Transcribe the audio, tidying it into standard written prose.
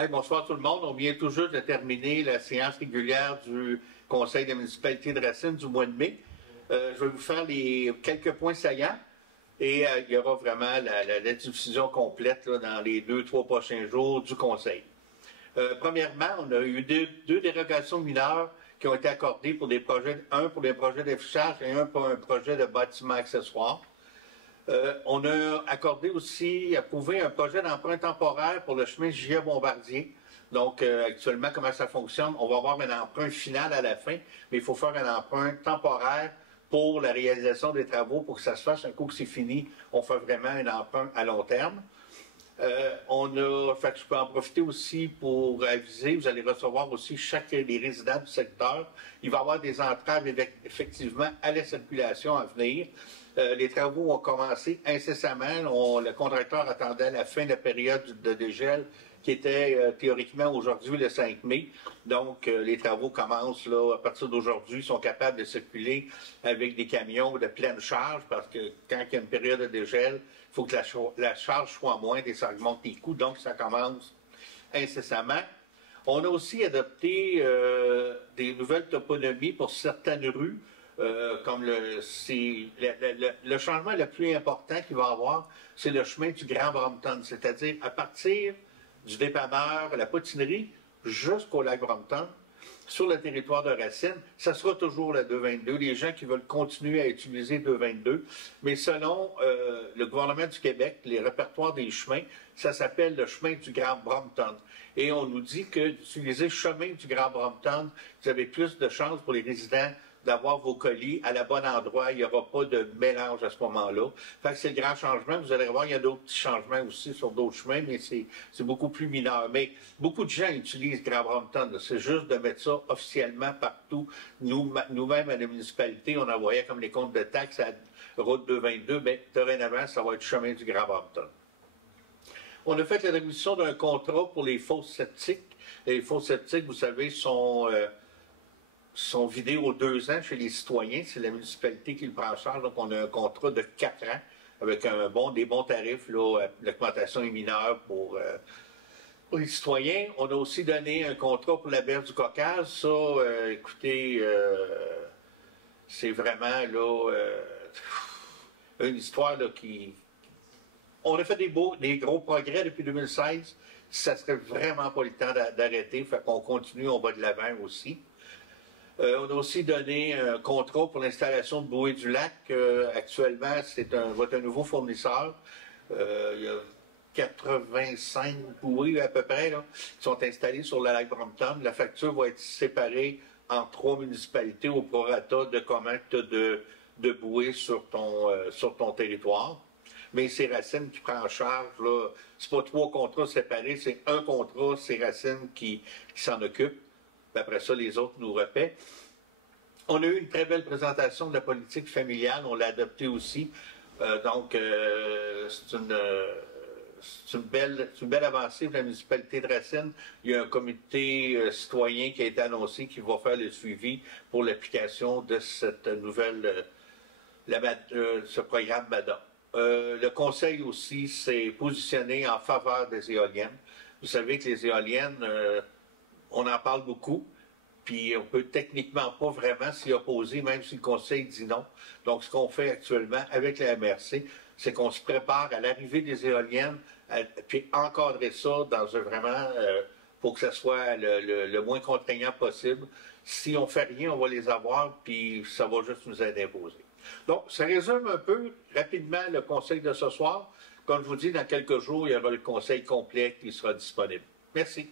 Hey, bonsoir tout le monde. On vient tout juste de terminer la séance régulière du Conseil de la municipalité de Racine du mois de mai. Je vais vous faire quelques points saillants et il y aura vraiment la diffusion complète là, dans les 2-3 prochains jours du Conseil. Premièrement, on a eu deux dérogations mineures qui ont été accordées pour des projets, un pour des projets d'affichage et un pour un projet de bâtiment accessoire. On a accordé aussi, approuvé un projet d'emprunt temporaire pour le chemin Gilet-Bombardier. Donc, actuellement, comment ça fonctionne? On va avoir un emprunt final à la fin, mais il faut faire un emprunt temporaire pour la réalisation des travaux, pour que ça se fasse. Un coup que c'est fini, on fait vraiment un emprunt à long terme. Je peux en profiter aussi pour aviser, vous allez recevoir aussi chacun des résidents du secteur. Il va y avoir des entraves effectivement à la circulation à venir. Les travaux ont commencé incessamment. Le contracteur attendait la fin de la période de dégel qui était théoriquement aujourd'hui le 5 mai. Donc, les travaux commencent là, à partir d'aujourd'hui. Ils sont capables de circuler avec des camions de pleine charge parce que quand il y a une période de dégel, il faut que la charge soit moindre et ça augmente les coûts. Donc, ça commence incessamment. On a aussi adopté des nouvelles toponymies pour certaines rues. Comme le changement le plus important qu'il va y avoir, c'est le chemin du Grand Brompton, c'est-à-dire à partir du dépanneur, la potinerie, jusqu'au lac Brompton, sur le territoire de Racine, ça sera toujours la 222. Les gens qui veulent continuer à utiliser 222, mais selon le gouvernement du Québec, les répertoires des chemins, ça s'appelle le chemin du Grand Brompton. Et on nous dit que d'utiliser le chemin du Grand Brompton, vous avez plus de chances pour les résidents d'avoir vos colis à la bonne endroit. Il n'y aura pas de mélange à ce moment-là. Fait que c'est le grand changement. Vous allez voir, il y a d'autres petits changements aussi sur d'autres chemins, mais c'est beaucoup plus mineur. Mais beaucoup de gens utilisent Grand Brompton. C'est juste de mettre ça officiellement partout. Nous-mêmes, à la municipalité, on envoyait comme les comptes de taxes à route 222, mais dorénavant, ça va être chemin du Grand Brompton. On a fait la rémission d'un contrat pour les fosses septiques. Les fosses septiques, vous savez, sont vidés aux 2 ans chez les citoyens. C'est la municipalité qui le prend en charge. Donc, on a un contrat de 4 ans avec des bons tarifs. L'augmentation est mineure pour les citoyens. On a aussi donné un contrat pour la berge du Caucase. Ça, écoutez, c'est vraiment une histoire qui... On a fait des gros progrès depuis 2016. Ça serait vraiment pas le temps d'arrêter. Fait qu'on continue, on va de l'avant aussi. On a aussi donné un contrat pour l'installation de bouées du lac. Actuellement, va être un nouveau fournisseur. Il y a 85 bouées à peu près là, qui sont installées sur le lac Brompton. La facture va être séparée en 3 municipalités au prorata de combien tu as de bouées sur ton territoire. Mais c'est Racine qui prend en charge. C'est pas 3 contrats séparés, c'est un contrat, c'est Racine qui s'en occupe. Puis après ça, les autres nous repaient. On a eu une très belle présentation de la politique familiale. On l'a adoptée aussi. C'est une belle avancée pour la municipalité de Racine. Il y a un comité citoyen qui a été annoncé qui va faire le suivi pour l'application de cette nouvelle, ce programme MADA. Le conseil aussi s'est positionné en faveur des éoliennes. Vous savez que les éoliennes... on en parle beaucoup, puis on peut techniquement pas vraiment s'y opposer, même si le Conseil dit non. Donc, ce qu'on fait actuellement avec la MRC, c'est qu'on se prépare à l'arrivée des éoliennes, puis encadrer ça pour que ça soit le moins contraignant possible. Si on fait rien, on va les avoir, puis ça va juste nous être imposé. Donc, ça résume un peu rapidement le Conseil de ce soir. Comme je vous dis, dans quelques jours, il y aura le Conseil complet qui sera disponible. Merci.